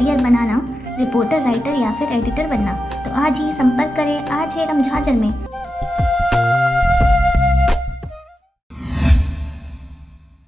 Career बनाना, reporter, writer या फिर editor बनना, तो आज ही संपर्क करें। आज है रमझाजर में।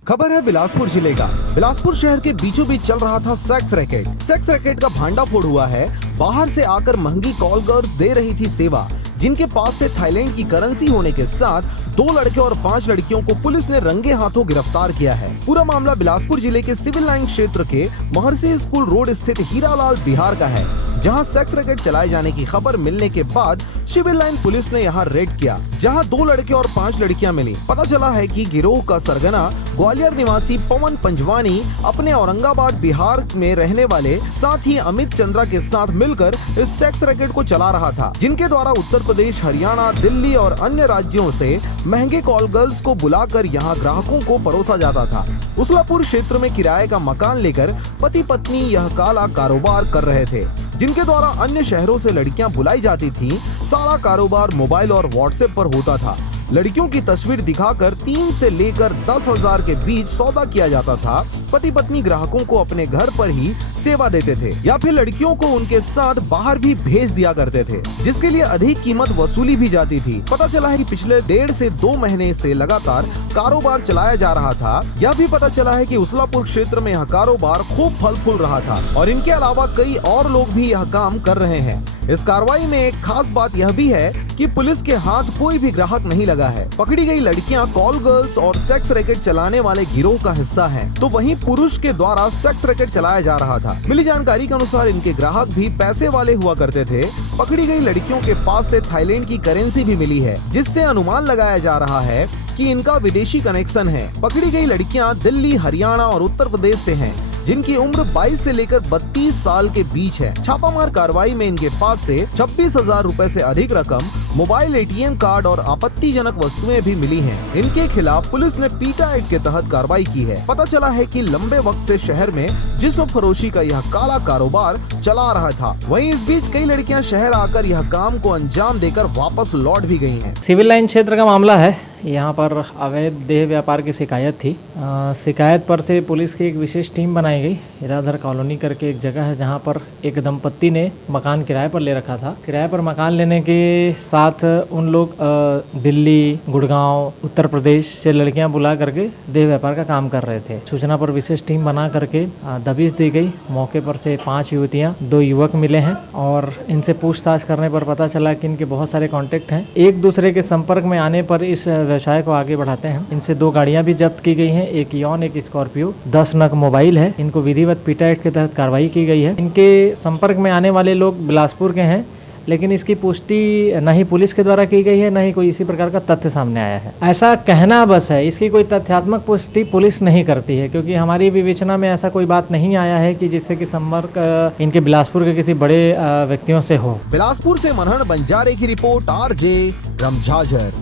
खबर है बिलासपुर जिले का। बिलासपुर शहर के बीचों बीच चल रहा था सेक्स रैकेट। सेक्स रैकेट का भांडाफोड़ हुआ है। बाहर से आकर महंगी कॉल गर्ल्स दे रही थी सेवा, जिनके पास से थाईलैंड की करेंसी होने के साथ 2 लड़के और 5 लड़कियों को पुलिस ने रंगे हाथों गिरफ्तार किया है। पूरा मामला बिलासपुर जिले के सिविल लाइन क्षेत्र के महर्षि स्कूल रोड स्थित हीरालाल बिहार का है, जहां सेक्स रैकेट चलाए जाने की खबर मिलने के बाद सिविल लाइन पुलिस ने यहां रेड किया, जहां 2 लड़के और 5 लड़कियां मिली। पता चला है कि गिरोह का सरगना ग्वालियर निवासी पवन पंजवानी अपने औरंगाबाद बिहार में रहने वाले साथी अमित चंद्रा के साथ मिलकर इस सेक्स रैकेट को चला रहा था, जिनके द्वारा उत्तर प्रदेश, हरियाणा, दिल्ली और अन्य राज्यों से महंगे कॉल गर्ल्स को बुलाकर यहां ग्राहकों को परोसा जाता था। उसलापुर क्षेत्र में किराए का मकान लेकर पति पत्नी यह काला कारोबार कर रहे थे, जिनके द्वारा अन्य शहरों से लड़कियां बुलाई जाती थीं। सारा कारोबार मोबाइल और व्हाट्सएप पर होता था। लड़कियों की तस्वीर दिखाकर 3 से लेकर 10,000 के बीच सौदा किया जाता था। पति पत्नी ग्राहकों को अपने घर पर ही सेवा देते थे या फिर लड़कियों को उनके साथ बाहर भी भेज दिया करते थे, जिसके लिए अधिक कीमत वसूली भी जाती थी। पता चला है कि पिछले 1.5 से 2 महीने से लगातार कारोबार चलाया जा रहा था। यह भी पता चला है कि उसलापुर क्षेत्र में यह कारोबार खूब फल फूल रहा था और इनके अलावा कई और लोग भी यह काम कर रहे हैं। इस कार्रवाई में एक खास बात यह भी है कि पुलिस के हाथ कोई भी ग्राहक नहीं लगा है। पकड़ी गई लड़कियां कॉल गर्ल्स और सेक्स रैकेट चलाने वाले गिरोह का हिस्सा हैं, तो वहीं पुरुष के द्वारा सेक्स रैकेट चलाया जा रहा था। मिली जानकारी के अनुसार इनके ग्राहक भी पैसे वाले हुआ करते थे। पकड़ी गई लड़कियों के पास से थाईलैंड की करेंसी भी मिली है, जिससे अनुमान लगाया जा रहा है कि इनका विदेशी कनेक्शन है। पकड़ी गई लड़कियां दिल्ली, हरियाणा और उत्तर प्रदेश से हैं, जिनकी उम्र 22 से लेकर 32 साल के बीच है। छापामार कार्रवाई में इनके पास से 26,000 रुपए से अधिक रकम, मोबाइल, ATM कार्ड और आपत्तिजनक वस्तुएं भी मिली हैं। इनके खिलाफ पुलिस ने पीटा एक्ट के तहत कार्रवाई की है। पता चला है कि लंबे वक्त से शहर में जिस्म फरोशी का यह काला कारोबार चला रहा था। वहीं इस बीच कई लड़कियां शहर आकर यह काम को अंजाम देकर वापस लौट भी गई हैं। सिविल लाइन क्षेत्र का मामला है। यहाँ पर अवैध देह व्यापार की शिकायत थी। शिकायत पर से पुलिस की एक विशेष टीम बनाई गई। हीराधर कॉलोनी करके एक जगह है, जहाँ पर एक दंपत्ति ने मकान किराए पर ले रखा था। किराए पर मकान लेने के साथ उन लोग दिल्ली, गुड़गांव, उत्तर प्रदेश से लड़कियां बुला करके देह व्यापार का काम कर रहे थे। सूचना पर विशेष टीम बना करके दबिश दी गई। मौके पर से 5 युवतियाँ, 2 युवक मिले हैं और इनसे पूछताछ करने पर पता चला कि इनके बहुत सारे कॉन्टेक्ट हैं। एक दूसरे के संपर्क में आने पर इस व्यवसाय को आगे बढ़ाते हैं। इनसे 2 गाड़ियां भी जब्त की गई हैं, एक यॉन, एक स्कॉर्पियो, 10 नग मोबाइल है। इनको विधिवत पीटा एक्ट के तहत कार्रवाई की गई है। इनके संपर्क में आने वाले लोग बिलासपुर के हैं, लेकिन इसकी पुष्टि न ही पुलिस के द्वारा की गई है, न ही कोई इसी प्रकार का तथ्य सामने आया है। ऐसा कहना बस है, इसकी कोई तथ्यात्मक पुष्टि पुलिस नहीं करती है, क्योंकि हमारी विवेचना में ऐसा कोई बात नहीं आया है कि जिससे कि संपर्क इनके बिलासपुर के किसी बड़े व्यक्तियों से हो। बिलासपुर से मनहर बंजारे की रिपोर्ट, RJ रमझाजर।